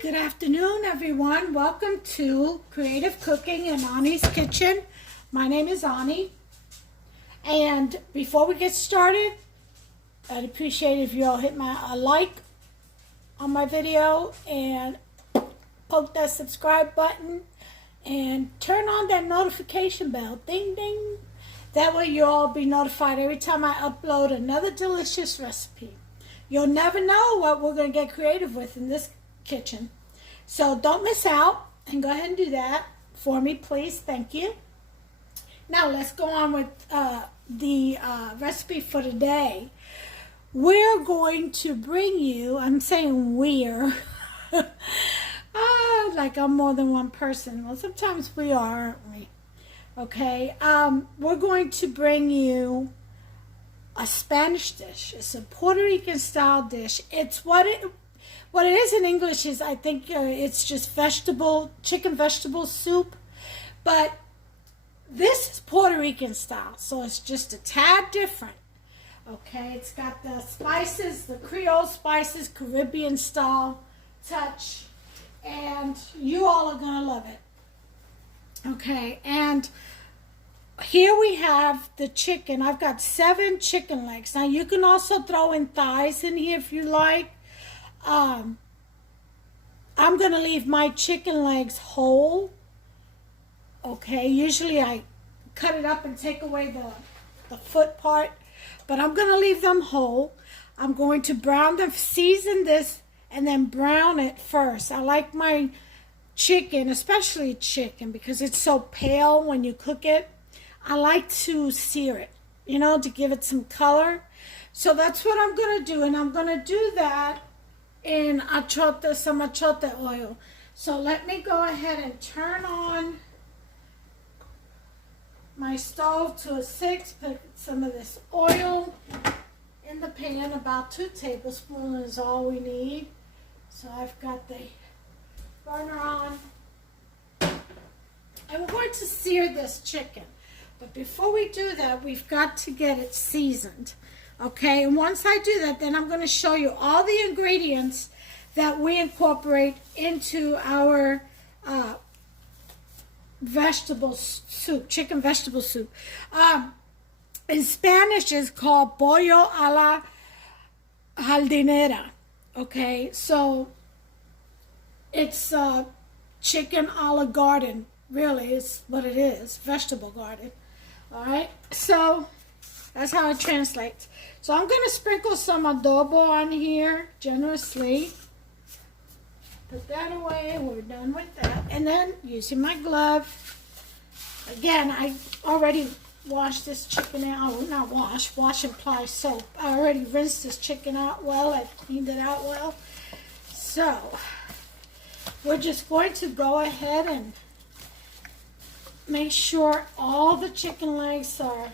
Good afternoon, everyone. Welcome to Creative Cooking in Ani's Kitchen. My name is Ani. And before we get started, I'd appreciate if you all hit a like on my video and poke that subscribe button and turn on that notification bell. Ding, ding. That way you'll all be notified every time I upload another delicious recipe. You'll never know what we're going to get creative with in this kitchen. So don't miss out and go ahead and do that for me, please. Thank you. Now let's go on with the recipe for today. We're going to bring you, I'm saying we're, like I'm more than one person. Well, sometimes we are, aren't we? Okay, we're going to bring you a Spanish dish. It's a Puerto Rican style dish. It's what it is in English is, I think it's just chicken vegetable soup, but this is Puerto Rican style, so it's just a tad different. Okay, it's got the spices, the Creole spices, Caribbean style touch, and you all are gonna love it. Okay, and here we have the chicken. I've got 7 chicken legs. Now you can also throw in thighs in here if you like. I'm going to leave my chicken legs whole. Okay, usually I cut it up and take away the foot part, but I'm going to leave them whole. I'm going to brown them, season this, and then brown it first. I like my chicken, especially chicken, because it's so pale when you cook it. I like to sear it, to give it some color. So that's what I'm going to do, and I'm going to do that in some achote oil. So let me go ahead and turn on my stove to a 6, put some of this oil in the pan. About 2 tablespoons is all we need. So I've got the burner on. And we're going to sear this chicken. But before we do that, we've got to get it seasoned. Okay, and once I do that, then I'm going to show you all the ingredients that we incorporate into our vegetable soup, chicken vegetable soup. In Spanish, it's called Pollo a la Jardinera. Okay, so it's chicken a la garden. Really, is what it is, vegetable garden. All right, so that's how it translates. So I'm going to sprinkle some adobo on here generously. Put that away. We're done with that. And then using my glove. Again, I already washed this chicken out. Well, not wash and apply soap. I already rinsed this chicken out well. I cleaned it out well. So we're just going to go ahead and make sure all the chicken legs are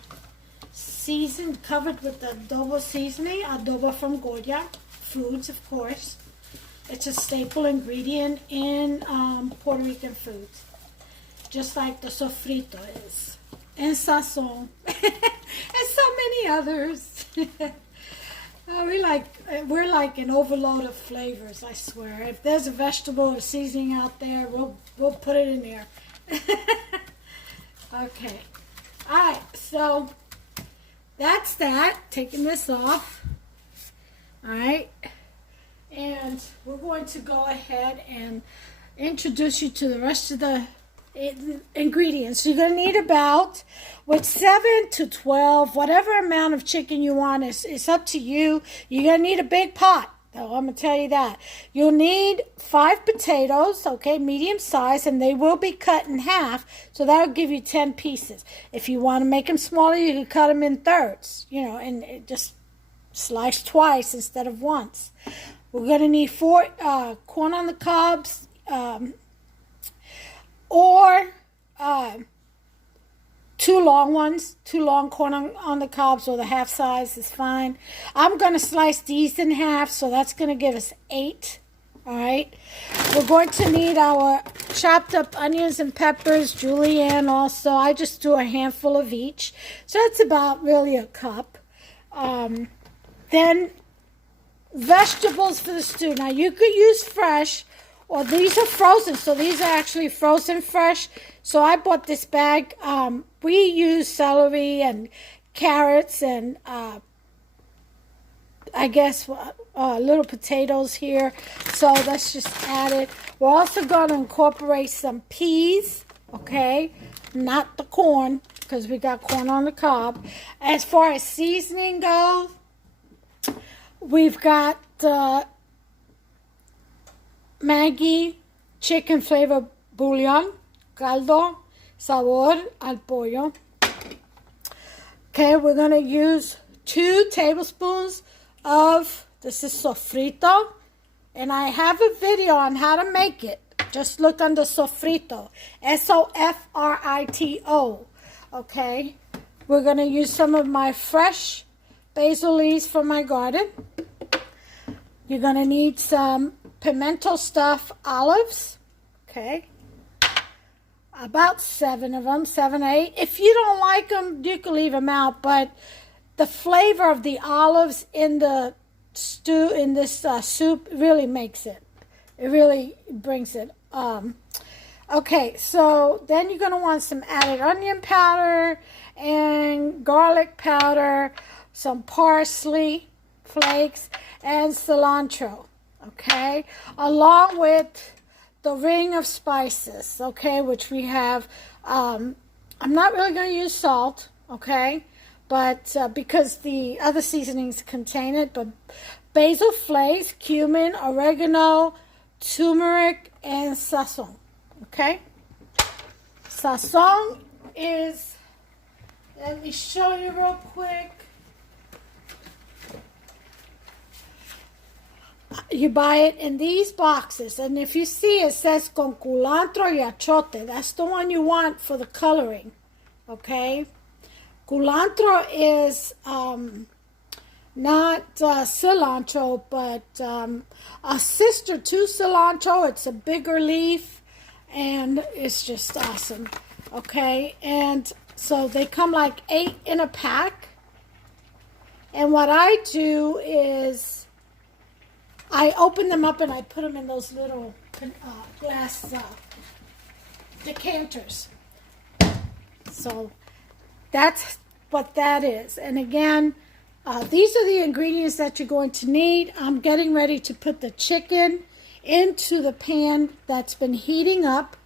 seasoned, covered with the adobo seasoning, adobo from Goya Foods, of course. It's a staple ingredient in Puerto Rican foods, just like the sofrito is, and sazon, and so many others. We're like an overload of flavors, I swear. If there's a vegetable or seasoning out there, we'll put it in there. Okay. All right, so that's that. Taking this off. All right. And we're going to go ahead and introduce you to the rest of the ingredients. You're going to need about, with 7 to 12, whatever amount of chicken you want. It's up to you. You're going to need a big pot. Oh, I'm going to tell you that. You'll need 5 potatoes, okay, medium size, and they will be cut in half, so that'll give you 10 pieces. If you want to make them smaller, you can cut them in thirds, and just slice twice instead of once. We're going to need 4 corn on the cobs, or 2 long ones, 2 long corn on the cobs, or the half size is fine. I'm going to slice these in half, so that's going to give us 8. All right. We're going to need our chopped up onions and peppers, julienne also. I just do a handful of each. So that's about really a cup. Then vegetables for the stew. Now you could use fresh Or these are frozen, so these are actually frozen fresh. So I bought this bag. We use celery and carrots and I guess little potatoes here. So let's just add it. We're also going to incorporate some peas, okay? Not the corn, because we got corn on the cob. As far as seasoning goes, we've got Maggi chicken flavor bouillon, caldo, sabor al pollo. Okay, we're going to use 2 tablespoons of, this is sofrito, and I have a video on how to make it. Just look under sofrito, S-O-F-R-I-T-O, okay? We're going to use some of my fresh basil leaves from my garden. You're going to need some pimento stuffed olives, okay? About 7 of them, 7 or 8. If you don't like them, you can leave them out, but the flavor of the olives in the stew, in this soup, really makes it. It really brings it. Okay, so then you're going to want some added onion powder and garlic powder, some parsley flakes, and cilantro, okay? Along with the ring of spices, okay, which we have. I'm not really going to use salt, okay? But because the other seasonings contain it, but basil flakes, cumin, oregano, turmeric, and sazon. Okay? Sazon is, let me show you real quick. You buy it in these boxes, and if you see it says con culantro y achote, that's the one you want for the coloring. Okay? Culantro is not cilantro, but a sister to cilantro. It's a bigger leaf, and it's just awesome. Okay, and so they come like 8 in a pack. And what I do is I open them up and I put them in those little glass decanters. So that's what that is. And again, these are the ingredients that you're going to need. I'm getting ready to put the chicken into the pan that's been heating up.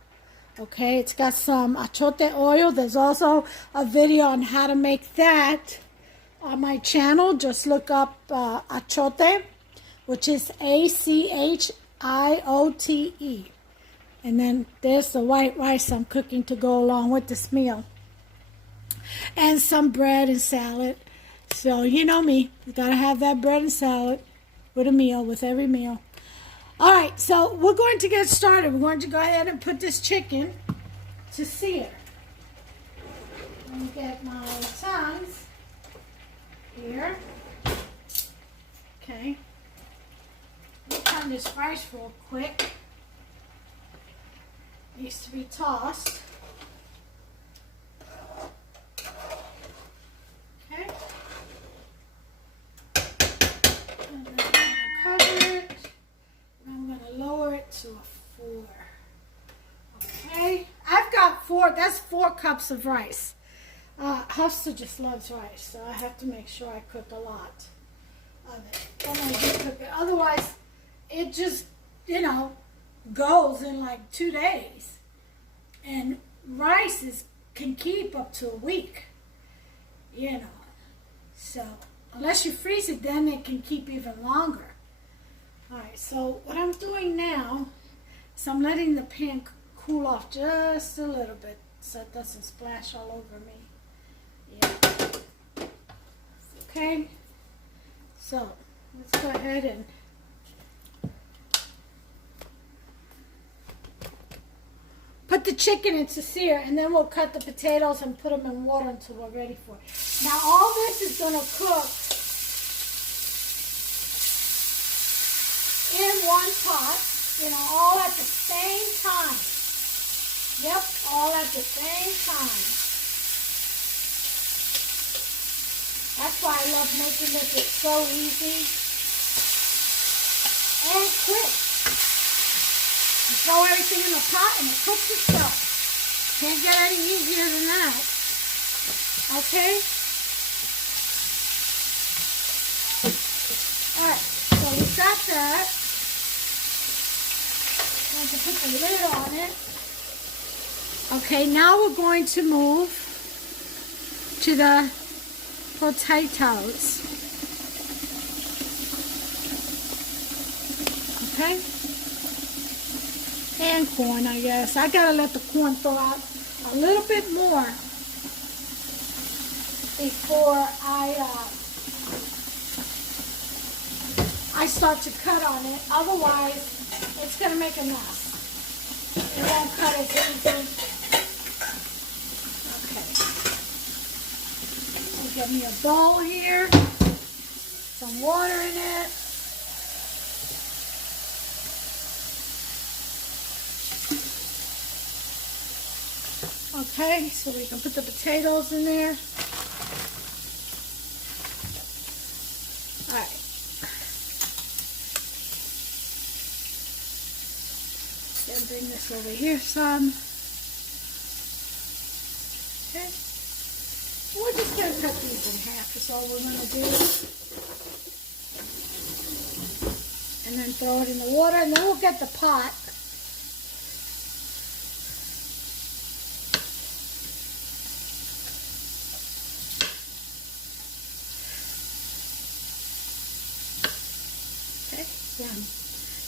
Okay, it's got some achote oil. There's also a video on how to make that on my channel. Just look up achote, which is A-C-H-I-O-T-E. And then there's the white rice I'm cooking to go along with this meal. And some bread and salad. So you know me, you gotta have that bread and salad with a meal, with every meal. All right, so we're going to get started. We're going to go ahead and put this chicken to sear. Let me get my tongs here. Okay. Let me turn this rice real quick. Needs to be tossed. Okay. And then I'm going to cover it. And I'm going to lower it to a 4. Okay. I've got 4. That's 4 cups of rice. Hafsa just loves rice, so I have to make sure I cook a lot of it. Then I do cook it. Otherwise, it just, goes in like 2 days. And rice can keep up to a week. So unless you freeze it, then it can keep even longer. All right, so what I'm doing now is I'm letting the pan cool off just a little bit so it doesn't splash all over me. Yeah. Okay, so let's go ahead and put the chicken into sear, and then we'll cut the potatoes and put them in water until we're ready for it. Now all this is going to cook in one pot, all at the same time. Yep, all at the same time. That's why I love making this. It's so easy and quick. You throw everything in the pot and it cooks itself. Can't get any easier than that. Okay? Alright, so we got that. I'm going to put the lid on it. Okay, now we're going to move to the potatoes. Okay? And corn, I guess. I gotta let the corn thaw out a little bit more before I start to cut on it. Otherwise, it's gonna make a mess. It won't cut as easy. Okay. I'll get me a bowl here. Some water in it. Okay, so we can put the potatoes in there. All right. Then bring this over here some. Okay. We're just going to cut these in half. That's all we're going to do. And then throw it in the water, and then we'll get the pot.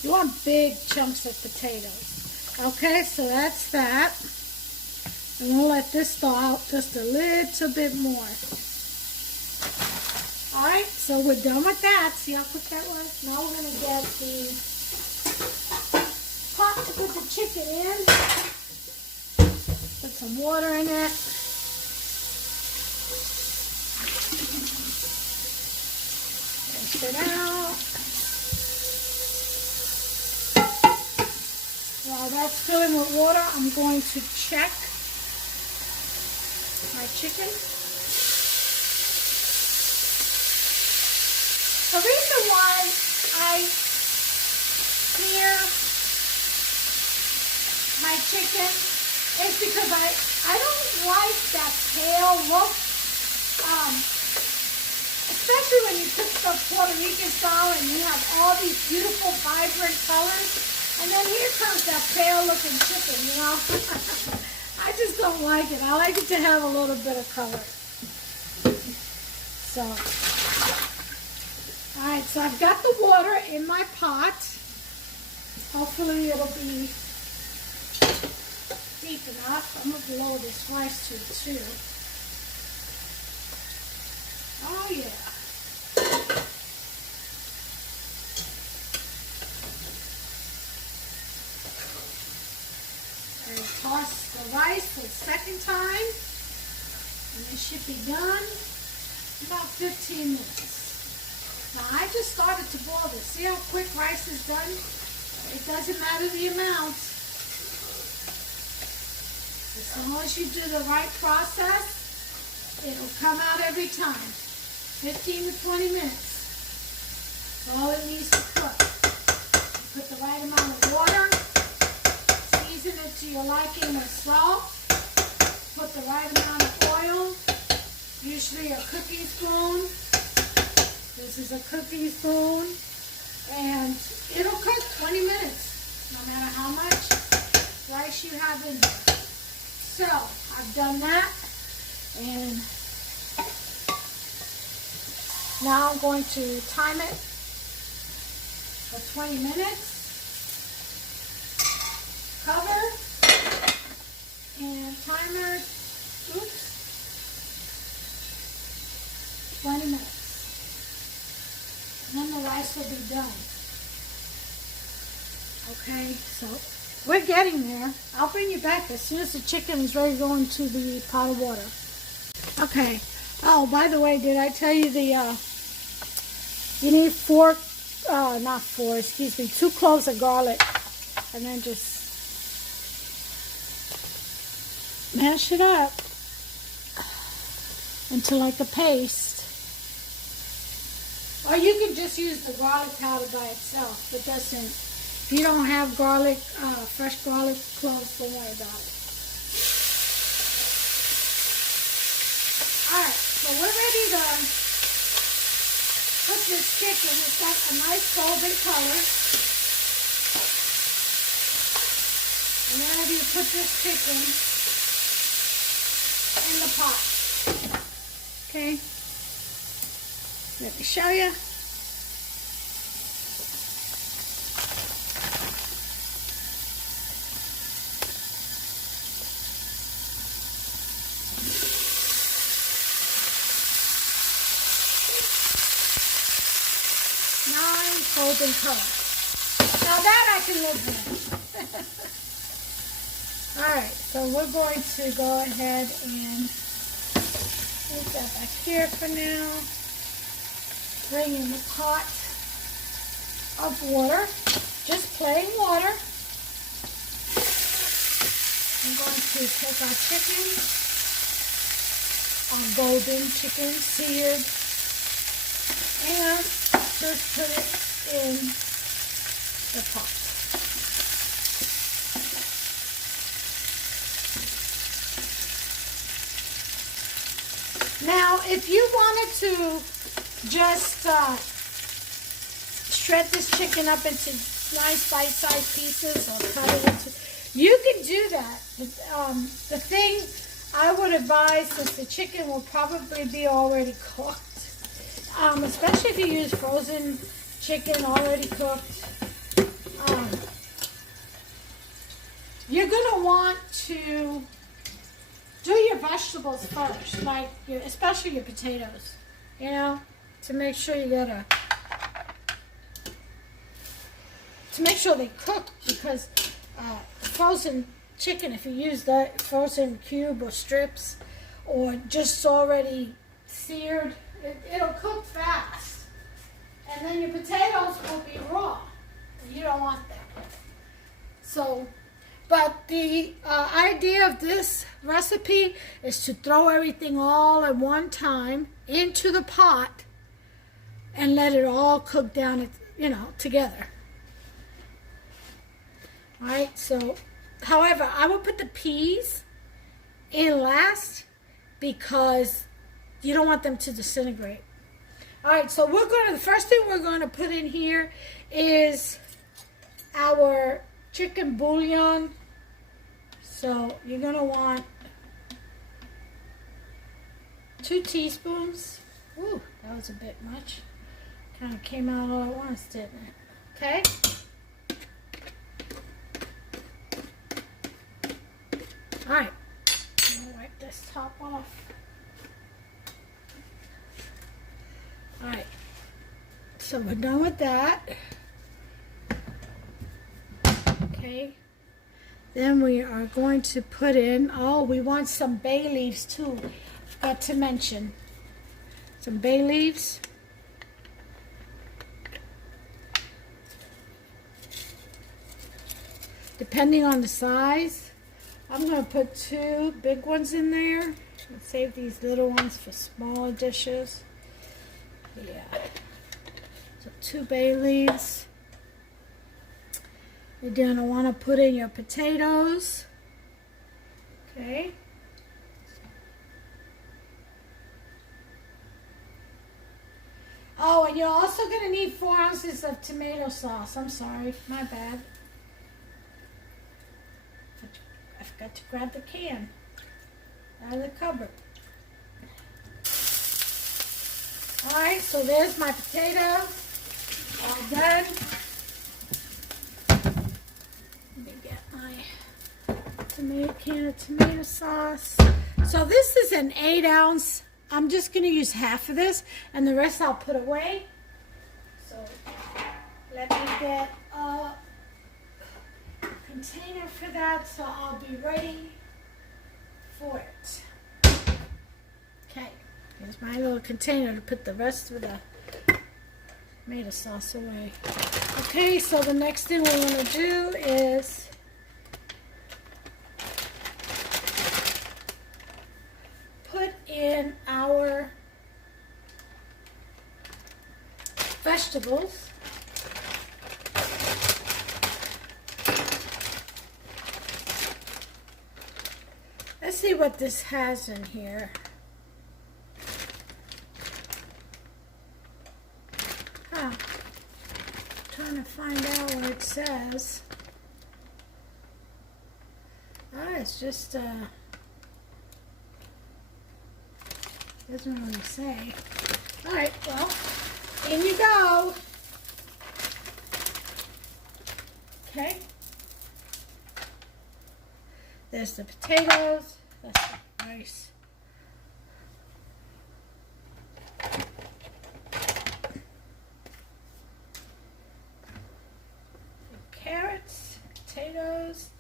You want big chunks of potatoes. Okay, so that's that. And we'll let this thaw out just a little bit more. Alright, so we're done with that. See how quick that was? Now we're going to get the pot to put the chicken in. Put some water in it. Rinse it out. While that's filling with water, I'm going to check my chicken. The reason why I sear my chicken is because I don't like that pale look. Especially when you cook the Puerto Rican style and you have all these beautiful, vibrant colors. And then here comes that pale looking chicken, you know. I just don't like it. I like it to have a little bit of color. So, alright, so I've got the water in my pot. Hopefully it'll be deep enough. I'm going to blow this rice tube too. Oh yeah. Toss the rice for the second time, and it should be done in about 15 minutes. Now I just started to boil this. See how quick rice is done? It doesn't matter the amount. As long as you do the right process, it'll come out every time. 15 to 20 minutes. That's all it needs to cook. Put the right amount of water. Season it to your liking with salt. Put the right amount of oil. Usually a cookie spoon. This is a cookie spoon. And it'll cook 20 minutes, no matter how much rice you have in there. So, I've done that. And now I'm going to time it for 20 minutes. Cover and timer, oops, 20 minutes. And then the rice will be done. Okay, so we're getting there. I'll bring you back as soon as the chicken is ready to go into the pot of water. Okay. Oh, by the way, did I tell you you need 2 cloves of garlic, and then just mash it up into like a paste. Or you can just use the garlic powder by itself. It doesn't If you don't have garlic, fresh garlic cloves, don't worry about it. Alright, so we're ready to put this chicken. It's got a nice golden color. And then ready to put this chicken in the pot. Okay? Let me show you. Nice golden color. Now that I can live with. Alright, so we're going to go ahead and put that back here for now. Bring in the pot of water, just plain water. I'm going to take our chicken, our golden chicken, seared, and just put it in the pot. Now, if you wanted to just shred this chicken up into nice bite-sized pieces or cut it into, you can do that. The thing I would advise, since the chicken will probably be already cooked, especially if you use frozen chicken already cooked, you're going to want to do your vegetables first, like especially your potatoes, you know, to make sure you to make sure they cook, because frozen chicken, if you use that frozen cube or strips or just already seared, it'll cook fast, and then your potatoes will be raw. You don't want that. So, but the idea of this recipe is to throw everything all at one time into the pot and let it all cook down, together. All right, so, however, I will put the peas in last because you don't want them to disintegrate. All right, so the first thing we're going to put in here is our chicken bouillon. So you're going to want 2 teaspoons. Ooh, that was a bit much. Kind of came out all at once, didn't it? Okay. All right. I'm going to wipe this top off. All right. So we're done with that. Okay. Then we are going to put in, we want some bay leaves too. Forgot to mention. Some bay leaves. Depending on the size, I'm going to put 2 big ones in there and save these little ones for smaller dishes. Yeah. So 2 bay leaves. You're going to want to put in your potatoes. Okay. Oh, and you're also going to need 4 ounces of tomato sauce. I'm sorry, my bad. I forgot to grab the can out of the cupboard. Alright, so there's my potato. All done. Let me get my can of tomato sauce. So this is an 8 ounce. I'm just going to use half of this, and the rest I'll put away. So let me get a container for that, so I'll be ready for it. Okay, here's my little container to put the rest of the tomato sauce away. Okay, so the next thing we're going to do is put in our vegetables. Let's see what this has in here. Huh. Trying to find out what it says. Oh, it's just doesn't really say. All right, well, in you go. Okay. There's the potatoes. That's the rice. The carrots, potatoes,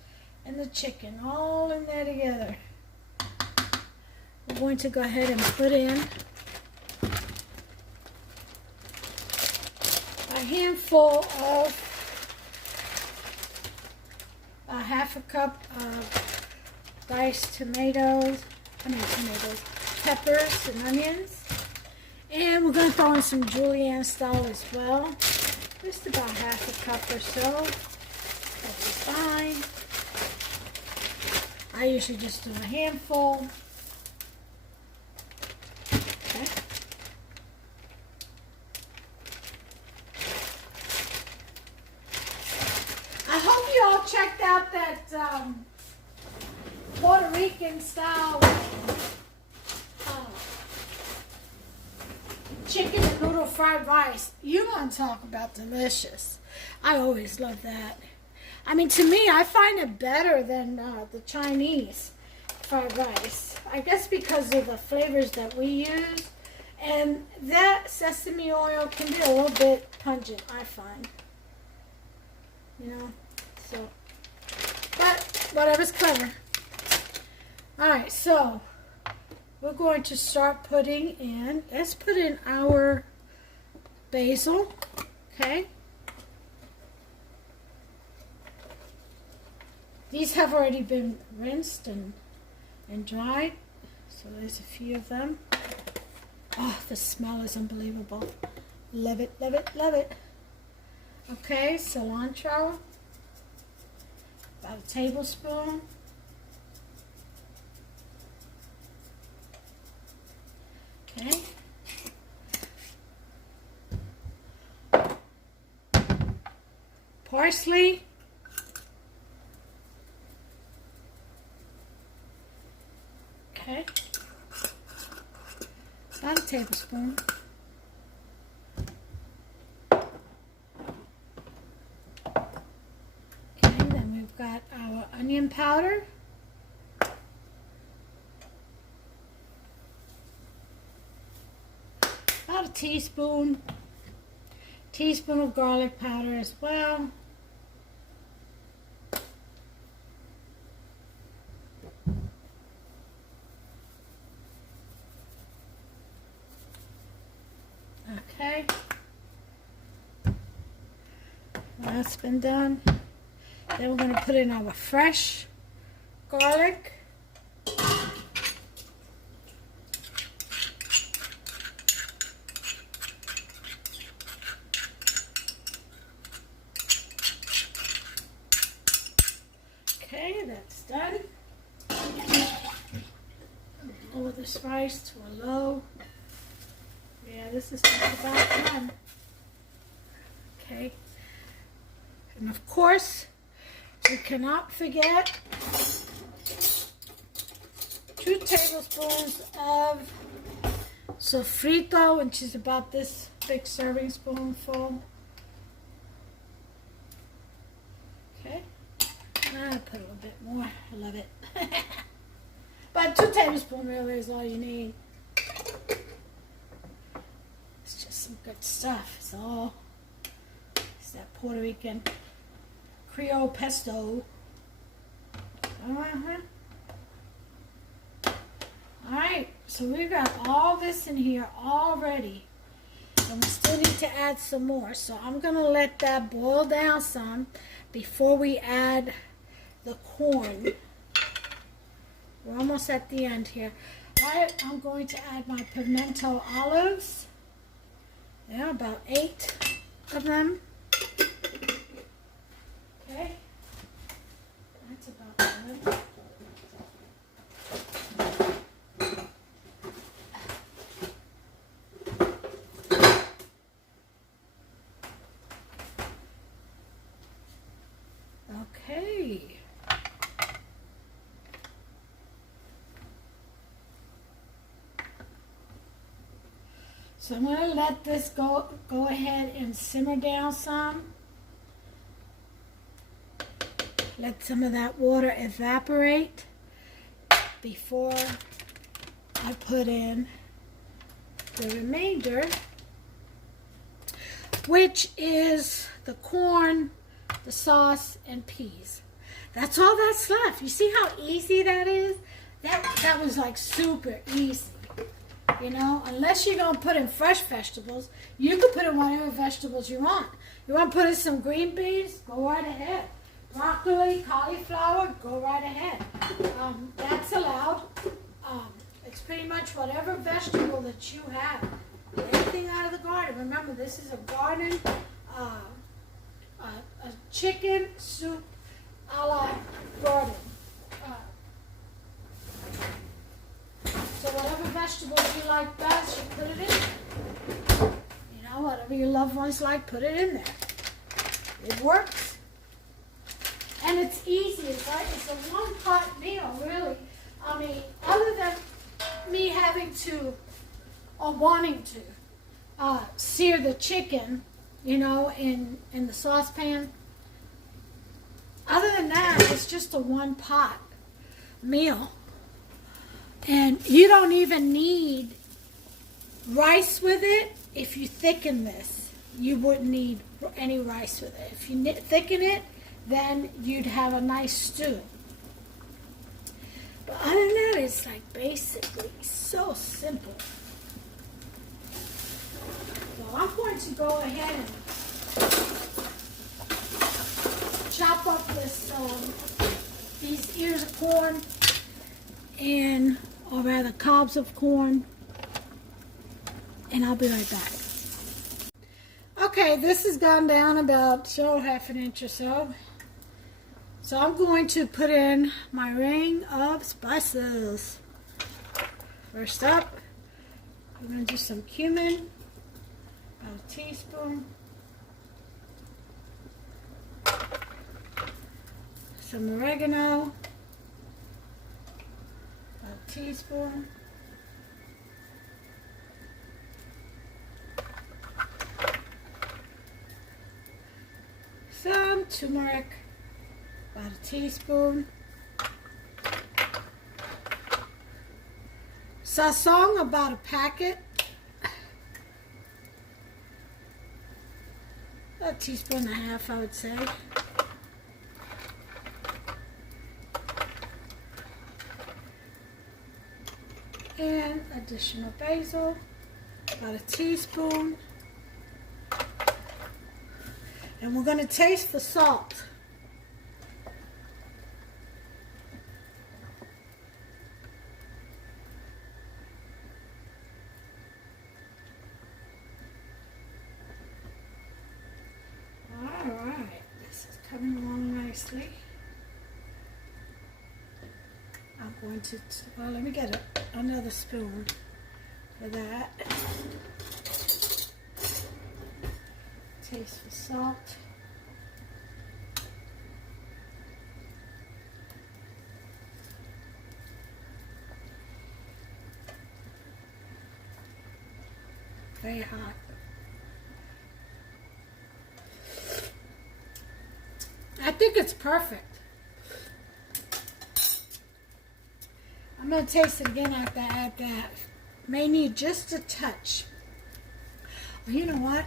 and the chicken all in there together. We're going to go ahead and put in a handful of a half a cup of diced peppers and onions. And we're going to throw in some julienne style as well. Just about half a cup or so. That'll be fine. I usually just do a handful. Okay. I hope you all checked out that Puerto Rican style chicken and noodle fried rice. You want to talk about delicious. I always love that. I mean, to me, I find it better than the Chinese fried rice. I guess because of the flavors that we use. And that sesame oil can be a little bit pungent, I find. You know, so. But whatever's clever. Alright, so we're going to start putting in, let's put in our basil, okay? These have already been rinsed and dried, so there's a few of them. Oh, the smell is unbelievable. Love it, love it, love it. Okay, cilantro, about a tablespoon. Okay. Parsley. Okay. About a tablespoon. Okay, then we've got our onion powder. About a teaspoon of garlic powder as well. Okay, well, that's been done. Then we're going to put in our fresh garlic. Okay, that's done. Lower this rice to a low. Yeah, this is just about done. Okay. And of course, we cannot forget 2 tablespoons of sofrito, which is about this big serving spoonful. Okay. I'll put a little bit more. I love it. But 2 tablespoons really is all you need. It's just some good stuff. It's that Puerto Rican Creole pesto. Alright, so we've got all this in here already. And we still need to add some more. So I'm going to let that boil down some before we add the corn. We're almost at the end here. Alright, I'm going to add my pimento olives. Yeah, about 8 of them. Okay. That's about good. So I'm going to let this go ahead and simmer down some. Let some of that water evaporate before I put in the remainder, which is the corn, the sauce, and peas. That's all that's left. You see how easy that is? That was like super easy. You know, unless you're going to put in fresh vegetables, you can put in whatever vegetables you want. You want to put in some green beans? Go right ahead. Broccoli, cauliflower, go right ahead. That's allowed. It's pretty much whatever vegetable that you have. Anything out of the garden. Remember, this is a garden, a chicken soup a la garden. So whatever vegetables you like best, you put it in there. You know, whatever your loved ones like, put it in there. It works. And it's easy, right? It's a one-pot meal, really. I mean, other than me having to, or wanting to, sear the chicken, you know, in the saucepan. Other than that, it's just a one-pot meal. And you don't even need rice with it. If you thicken this, you wouldn't need any rice with it. If you thicken it, then you'd have a nice stew. But other than that, it's like basically so simple. Well, I'm going to go ahead and chop up these ears of corn, and or rather cobs of corn, and I'll be right back. Okay, this has gone down about half an inch or so. So I'm going to put in my ring of spices. First up, I'm going to do some cumin, about a teaspoon. Some oregano, about a teaspoon. Some turmeric, about a teaspoon. Sazon, about a packet. A teaspoon and a half, I would say. And additional basil, about a teaspoon. And we're going to taste the salt. Alright, this is coming along nicely. I'm going to, well, let me get another spoon for that. Taste for salt. Very hot. I think it's perfect. I'm going to taste it again after I add that. May need just a touch. Well, you know what?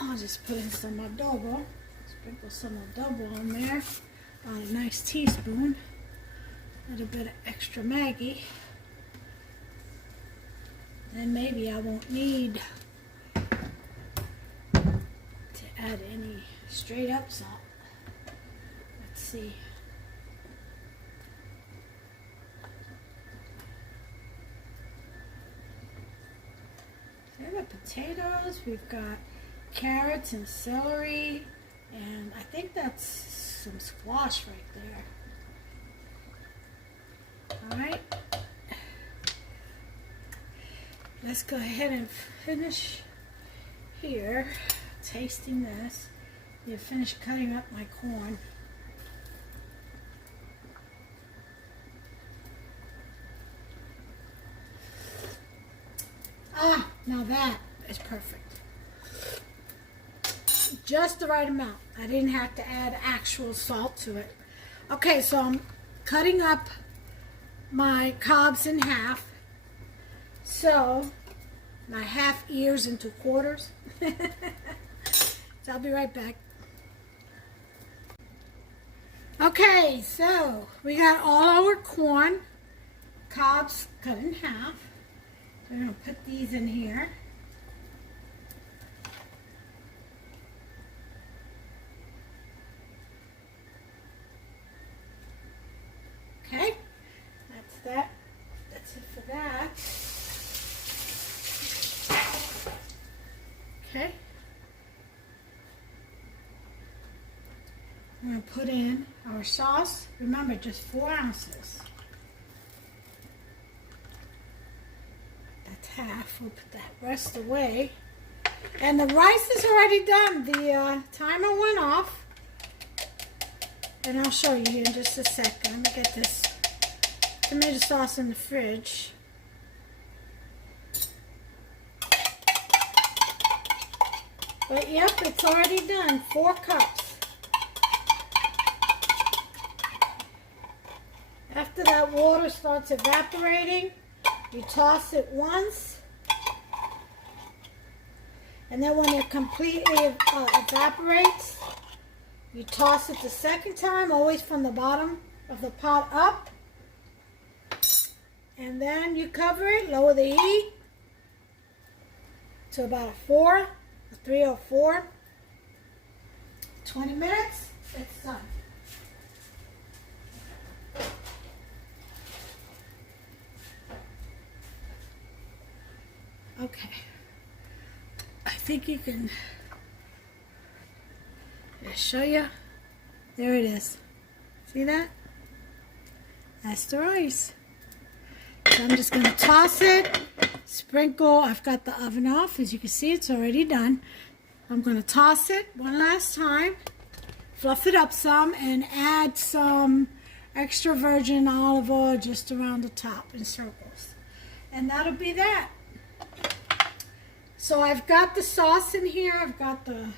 I'll just put in some adobo. Sprinkle some adobo on there. About a nice teaspoon. A little bit of extra Maggi. Then maybe I won't need to add any straight up salt. Let's see. So we've got potatoes, we've got carrots and celery, and I think that's some squash right there. Alright. Let's go ahead and finish here, tasting this. You finish cutting up my corn. Now that is perfect. Just the right amount. I didn't have to add actual salt to it. Okay, so I'm cutting up my cobs in half. So, my half ears into quarters. So I'll be right back. Okay, so we got all our corn cobs cut in half. We're going to put these in here. Okay, that's that. That's it for that. Okay. We're going to put in our sauce. Remember, just 4 ounces. That's half. We'll put that rest away. And the rice is already done. The timer went off. And I'll show you here in just a second. Let me get this tomato sauce in the fridge. But yep, it's already done. 4 cups. After that water starts evaporating, you toss it once. And then when it completely evaporates, you toss it the second time, always from the bottom of the pot up. And then you cover it, lower the heat to about a 3 or 4. 20 minutes, it's done. Okay. I think you can show you. There it is. See that? That's the rice. So I'm just going to toss it, sprinkle. I've got the oven off. As you can see, it's already done. I'm going to toss it one last time, fluff it up some, and add some extra virgin olive oil just around the top in circles. And that'll be that. So I've got the sauce in here. I've got the,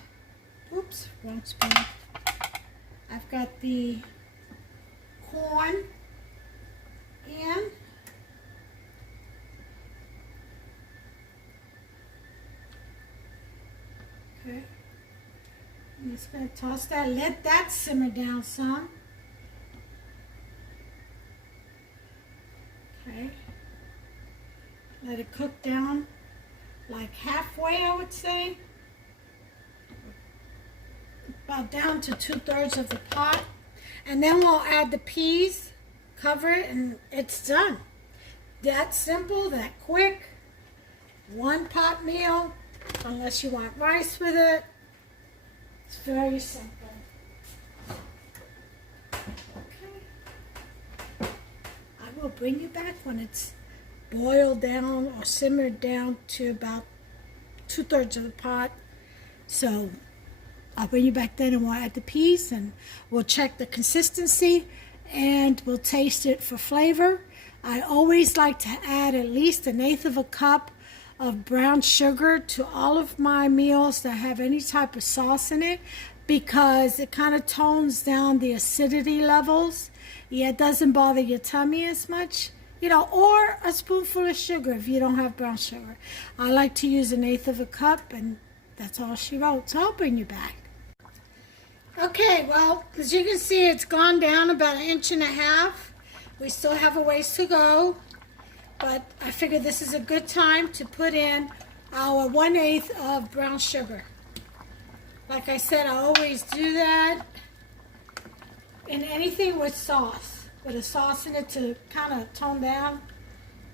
oops, wrong spoon. I've got the corn in. Okay. I'm just going to toss that. Let that simmer down some. Okay. Let it cook down like halfway, I would say. About down to 2/3 of the pot. And then we'll add the peas, cover it, and it's done. That simple, that quick. 1 pot meal, unless you want rice with it. It's very simple. Okay. I will bring you back when it's boiled down or simmered down to about 2/3 of the pot. So I'll bring you back then and we'll add the peas and we'll check the consistency and we'll taste it for flavor. I always like to add at least 1/8 of a cup of brown sugar to all of my meals that have any type of sauce in it because it kind of tones down the acidity levels. Yeah, it doesn't bother your tummy as much. You know, or a spoonful of sugar if you don't have brown sugar. I like to use 1/8 of a cup, and that's all she wrote. So I'll bring you back. Okay, well, as you can see, it's gone down about 1.5 inches. We still have a ways to go, but I figured this is a good time to put in our 1/8 of brown sugar. Like I said, I always do that in anything with sauce. With a sauce in it to kind of tone down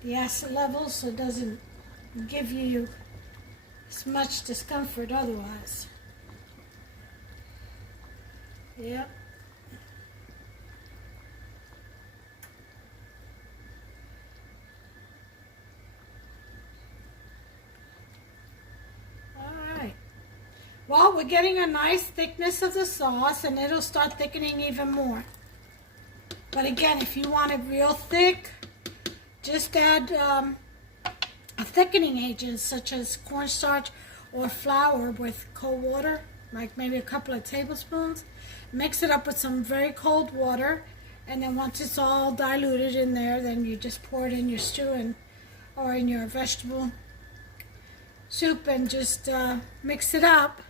the acid levels so it doesn't give you as much discomfort otherwise. Yep. Alright. Well, we're getting a nice thickness of the sauce and it'll start thickening even more. But again, if you want it real thick, just add a a thickening agent such as cornstarch or flour with cold water, like maybe a couple of tablespoons. Mix it up with some very cold water, and then once it's all diluted in there, then you just pour it in your stew or in your vegetable soup and just mix it up.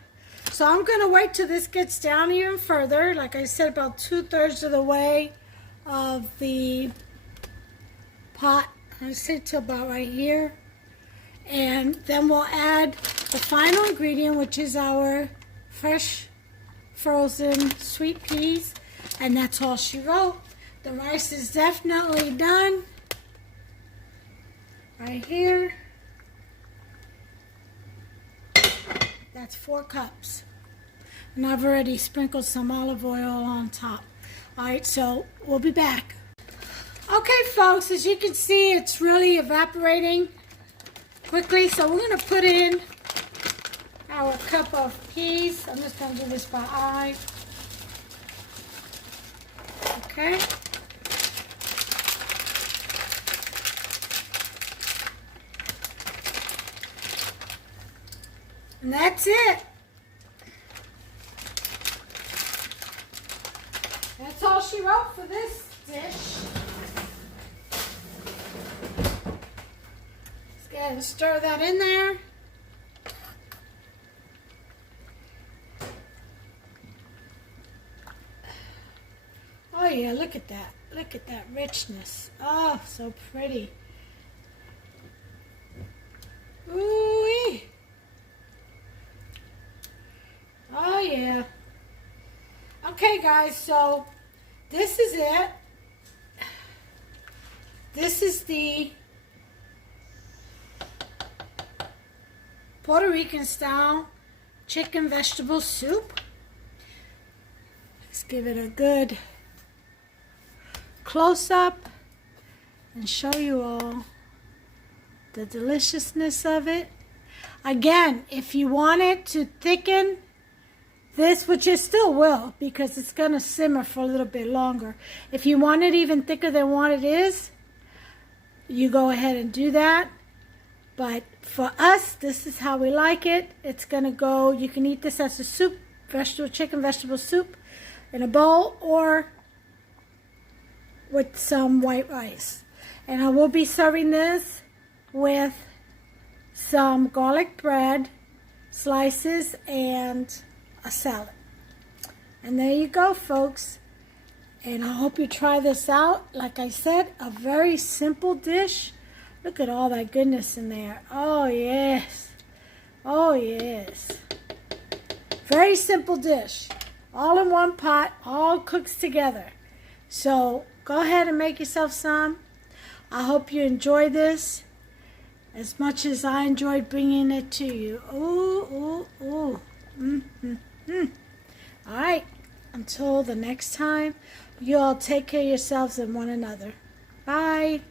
So I'm going to wait till this gets down even further. Like I said, about 2/3 of the way of the pot. I say till about right here. And then we'll add the final ingredient, which is our fresh frozen sweet peas. And that's all she wrote. The rice is definitely done. Right here. That's 4 cups. And I've already sprinkled some olive oil on top. Alright, so we'll be back. Okay, folks, as you can see, it's really evaporating quickly. So we're going to put in our cup of peas. I'm just going to do this by eye. Okay. And that's it. That's all she wrote for this dish. Let's go ahead and stir that in there. Oh yeah, look at that. Look at that richness. Oh, so pretty. Ooh-wee. Oh yeah. Okay guys, so this is it. This is the Puerto Rican style chicken vegetable soup. Let's give it a good close up and show you all the deliciousness of it. Again, if you want it to thicken this, which it still will because it's going to simmer for a little bit longer. If you want it even thicker than what it is, you go ahead and do that. But for us, this is how we like it. It's going to go, you can eat this as a soup, chicken vegetable soup in a bowl or with some white rice. And I will be serving this with some garlic bread slices and a salad. And there you go, folks. And I hope you try this out. Like I said, a very simple dish. Look at all that goodness in there. Oh yes. Oh yes. Very simple dish. All in one pot, all cooks together. So go ahead and make yourself some. I hope you enjoy this as much as I enjoyed bringing it to you. Ooh, ooh, ooh. All right, until the next time, you all take care of yourselves and one another. Bye.